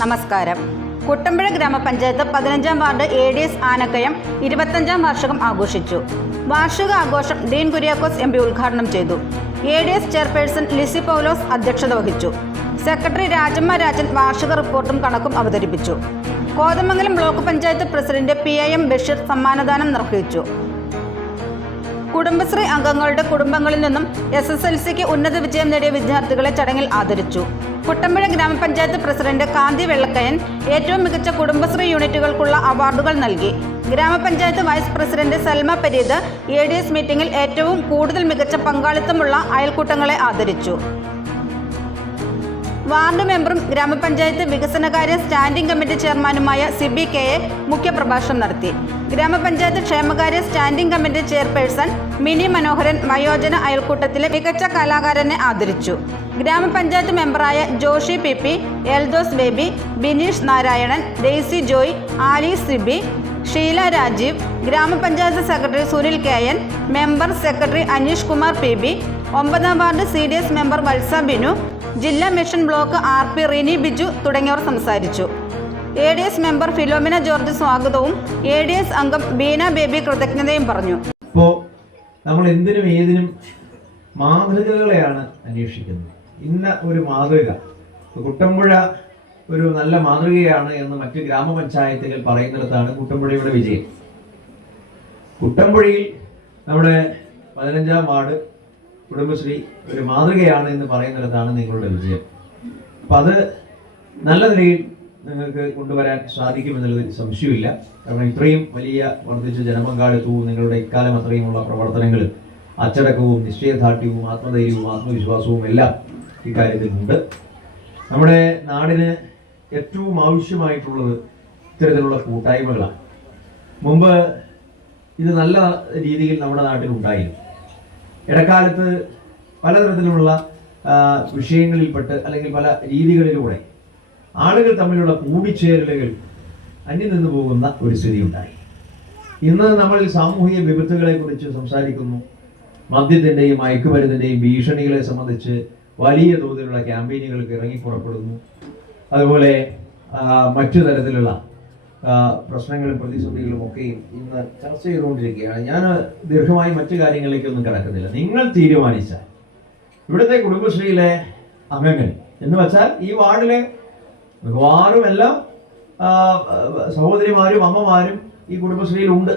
നമസ്കാരം. കുട്ടമ്പുഴ ഗ്രാമപഞ്ചായത്ത് 15-ാം ward ADS Anakkayam 25-ാം വാർഷികം ആഘോഷിച്ചു. വാർഷിക ആഘോഷം ഡീൻ കുര്യാക്കോസ് MP ഉദ്ഘാടനം ചെയ്തു. ADS ചെയർപേഴ്സൺ ലിസി പൗലോസ് അധ്യക്ഷത വഹിച്ചു. സെക്രട്ടറി രാജമ്മ രാജൻ വാർഷിക റിപ്പോർട്ടും കണക്കും അവതരിപ്പിച്ചു. Kothamangalam block panchayat president PIM Basheer സമ്മാനദാനം നിർവഹിച്ചു. കുടുംബശ്രീ അംഗങ്ങളുടെ കുടുംബങ്ങളിൽ നിന്നും SSLCക്ക് ഉന്നത വിജയം നേടിയ വിദ്യാർത്ഥികളെ ചടങ്ങിൽ ആദരിച്ചു. കുട്ടമ്പുഴ ഗ്രാമപഞ്ചായത്ത് പ്രസിഡന്റ് കാന്തി വെള്ളക്കയൻ ഏറ്റവും മികച്ച കുടുംബശ്രീ യൂണിറ്റുകൾക്കുള്ള അവാർഡുകൾ നൽകി. ഗ്രാമപഞ്ചായത്ത് vice president Salma Pareed ADS മീറ്റിംഗിൽ ഏറ്റവും കൂടുതൽ മികച്ച പങ്കാളിത്തമുള്ള അയൽക്കൂട്ടങ്ങളെ ആദരിച്ചു. വാർഡ് മെമ്പറും ഗ്രാമപഞ്ചായത്ത് വികസനകാര്യ സ്റ്റാൻഡിംഗ് കമ്മിറ്റി ചെയർമാനുമായ സിബി KA മുഖ്യപ്രഭാഷണം നടത്തി. ഗ്രാമപഞ്ചായത്ത് ക്ഷേമകാര്യ standing committee chairperson Mini Manoharan വയോജന അയൽക്കൂട്ടത്തിലെ മികച്ച കലാകാരനെ ആദരിച്ചു. ഗ്രാമപഞ്ചായത്ത് മെമ്പറായ ജോഷി PP, എൽദോസ് ബേബി, ബിനീഷ് നാരായണൻ, ഡെയ്സി ജോയ്, ആലി സിബി, ഷീല രാജീവ്, ഗ്രാമപഞ്ചായത്ത് secretary Sunil KN, member secretary Aneesh Kumar PB, 9-ാം ward CDS member Valsa Binu, ജില്ലാ mission block RP Rini Biju തുടങ്ങിയവർ സംസാരിച്ചു. ADS മെമ്പർ ഫിലോമിന ജോർജ് സ്വാഗതവും ADS അംഗം ബീന ബേബി കൃതജ്ഞതയും പറഞ്ഞു. ഇപ്പോൾ നമ്മൾ എന്തിനും ഏതിനും മാതൃകകളെയാണ് അന്വേഷിക്കുന്നത്. ഇന്ന ഒരു മാതൃക കുട്ടമ്പുഴ ഒരു നല്ല മാതൃകയാണ് എന്ന് മറ്റ് ഗ്രാമപഞ്ചായത്തുകൾ പറയുന്നിടത്താണ് കുട്ടമ്പുഴയുടെ വിജയം. കുട്ടമ്പുഴയിൽ നമ്മുടെ 15-ാം വാർഡ് കുടുംബശ്രീ ഒരു മാതൃകയാണ് എന്ന് പറയുന്നിടത്താണ് നിങ്ങളുടെ വിജയം. അപ്പം അത് നല്ല നിലയിൽ നിങ്ങൾക്ക് കൊണ്ടുവരാൻ സാധിക്കുമെന്നുള്ളതിൽ സംശയമില്ല. കാരണം ഇത്രയും വലിയ വർദ്ധിച്ച ജനപങ്കാളിത്തവും നിങ്ങളുടെ ഇക്കാലം അത്രയുമുള്ള പ്രവർത്തനങ്ങൾ അച്ചടക്കവും നിശ്ചയദാർഢ്യവും ആത്മധൈര്യവും ആത്മവിശ്വാസവും എല്ലാം ഇക്കാര്യത്തിലുണ്ട്. നമ്മുടെ നാടിന് ഏറ്റവും ആവശ്യമായിട്ടുള്ളത് ഇത്തരത്തിലുള്ള കൂട്ടായ്മകളാണ്. മുമ്പ് ഇത് നല്ല രീതിയിൽ നമ്മുടെ നാട്ടിലുണ്ടായിരുന്നു. ഇടക്കാലത്ത് പലതരത്തിലുള്ള വിഷയങ്ങളിൽപ്പെട്ട് അല്ലെങ്കിൽ പല രീതികളിലൂടെ ആളുകൾ തമ്മിലുള്ള കൂടിച്ചേരലുകൾ അന്യം നിന്ന് പോകുന്ന ഒരു സ്ഥിതി ഉണ്ടായി. ഇന്ന് നമ്മൾ സാമൂഹിക വിപത്തുകളെ കുറിച്ച് സംസാരിക്കുന്നു. മദ്യത്തിൻ്റെയും മയക്കുമരുന്നിൻ്റെയും ഭീഷണികളെ സംബന്ധിച്ച് വലിയ തോതിലുള്ള ക്യാമ്പയിനുകൾക്ക് ഇറങ്ങി പുറപ്പെടുന്നു. അതുപോലെ മറ്റു തരത്തിലുള്ള പ്രശ്നങ്ങളും പ്രതിസന്ധികളും ഒക്കെയും ഇന്ന് ചർച്ച ചെയ്തുകൊണ്ടിരിക്കുകയാണ്. ഞാൻ ദീർഘമായി മറ്റു കാര്യങ്ങളിലേക്കൊന്നും കിടക്കുന്നില്ല. നിങ്ങൾ തീരുമാനിച്ചാൽ ഇവിടുത്തെ കുടുംബശ്രീയിലെ അംഗങ്ങൾ എന്ന് വെച്ചാൽ ഈ വാർഡിലെ മിക്കവാറും എല്ലാം സഹോദരിമാരും അമ്മമാരും ഈ കുടുംബശ്രീയിലുണ്ട്.